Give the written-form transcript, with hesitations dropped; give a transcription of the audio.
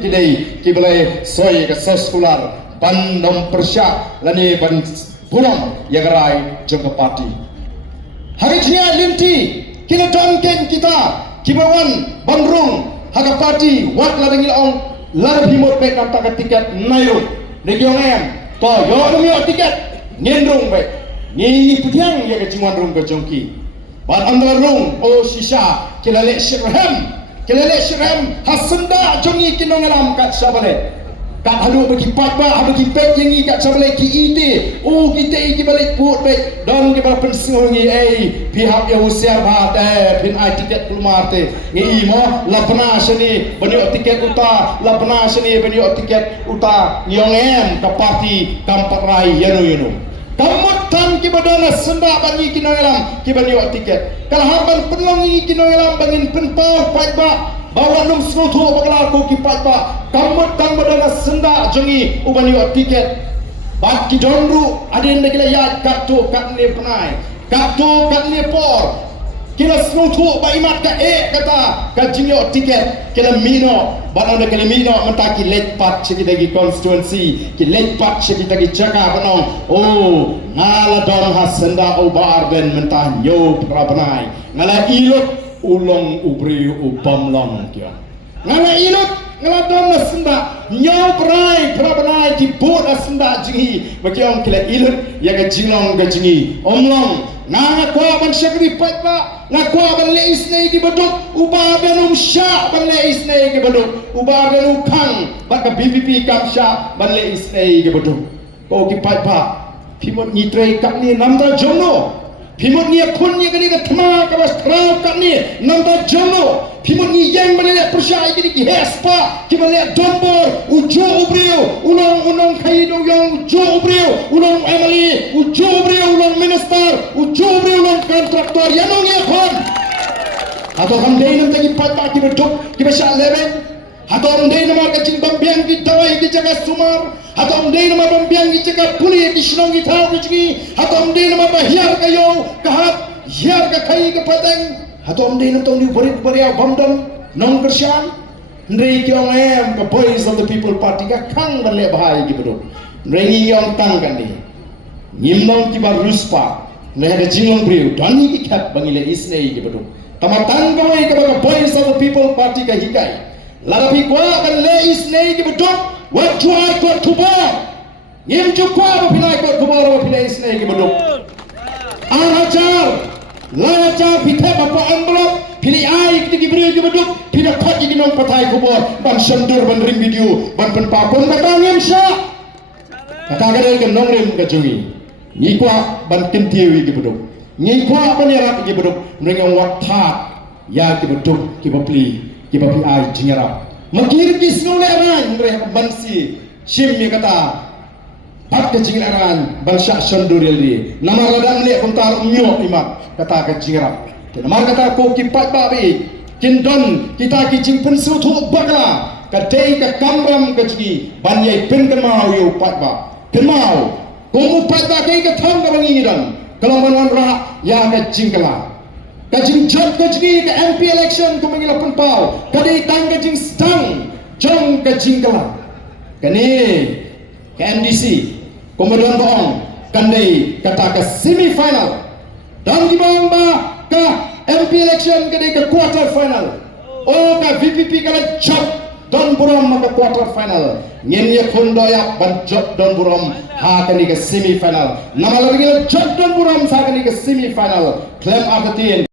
kidai kibelai soy ke sekolah ban nom persyak lani ban buram yagarai jangka parti hari cia linti kila donken kita kibawan bandrung haga parti wat ladang ilong lar himot baik nata tiket nayo region em to yo demi tiket ngendrung baik ni putiang ya ke cingwan rung ke jongki ban andar rung o sisa kila lek shirem hasenda jongi kinongalam kat sabale kat halu bagi patba bagi pet yengi kat sabale ki ite o kita iki balik put baik dan ki bala pensungi pihak yang usiar bahat pin ai tiket kulmarte ngi mo lapna sini banyo tiket uta lapna sini banyo tiket uta nyongem ka parti kampat rai yanu kamutan kibadana senda bagi kinoelam kibani tiket kalau haban penlongi kinoelam bangin penpau patba bawa num snoto baglaku ki patba kamutan badana senda jongi ubani tiket bat ki donru adin negila yat katto katne penai katto katne por kila snoto ba imat ka kata ka jinyo tiket kila mino banana kila mino mentaki letpat sekitagi constituency ki letpat sekitagi jaga banong oh ngala don hasenda ubar ben mentah nyo prabanai ngala iluk ulong ubri ubamlong kia ngala iluk ngala don hasenda nyo prai prabanai ki bot hasenda jingi bakiong kila iluk ya ga jinglong ga jingi omlong nga kwa ban syakri patba nga kwa ban leis nei ki baduk uba ben sya ban leis nei ki baduk uba ben kang bak BPP kam sya ban leis nei ki baduk ko ki patba pimot ni trei kap ni namda jono pimot ni khun ni kani ka thma ka bas trau kap ni namda jono pimot ni yang ban le persya ki ki hespa ki ban le dombor ujo ubriu unong khai do yang ujo ubriu unong emily ujo ubriu unong minister ujo ubriu unong kontraktor yanong ye khon atau hamdei nam tagi patba ki beduk ki besya leben atau hamdei nam ka jing bambiang ki tawai ki jaga sumar atau hamdei nam bambiang ki jaga puni ki shnong ki thau ki atau hamdei nam bahiar kayo kahat hiar ka khai ka patang atau hamdei nam tong ni bari bamdam nong kersyan ndrei ki ong em ka boys of the people party ka kang ban le bahai ki beduk ndrei ngi yong tang kan ni nimnong ki bar ruspa le ha jinglong briu dani ki khat bangile isnei ki beduk tamatang kawai ka baga boys of the people party ka hikai larabi kwa ban le isnei ki beduk wat tuai ko tubar ngim ju kwa ba pilai ko tubar ba pilai isnei ki beduk arajar laja pithe ba pa envelope pilih ai ki briu ki beduk pida khat ki non patai kubor ban sandur ban ring video ban pen papon ka ngim sya kata gade ke nong rim ka jungi ni kwa ban kentiwi ki beduk ni kwa ban yarat ki beduk ring wat tha ya ki beduk ki bapli ki bapi ai jingarap makir ki snule ran re bansi shim mi kata pat ke jingaran ban sya sandur yeli nama radam le kontar myo imat kata ka jingarap nama kata ko ki pat babi kindon kita ki jing pensu thu bagla ka dei ka kamram ka jingi ban yai pen ka mau yo pat ba kemau komu pat ba kai ka thang ka bangi dan kalau manan ra ya ka jingkala kajing jot kajing ke MP election ko mangila penpau kadai tang kajing stang jong kajing kala kani ke MDC komodan boong kandai kata ke semi final dan di bawang ba ke MP election kadai ke quarter final oh ke VPP kala jot don buram maka quarter final nyen ye kondoya ban jot don buram ha kani ke semi final nama lagi jot don buram sa kani ke semi final claim agatin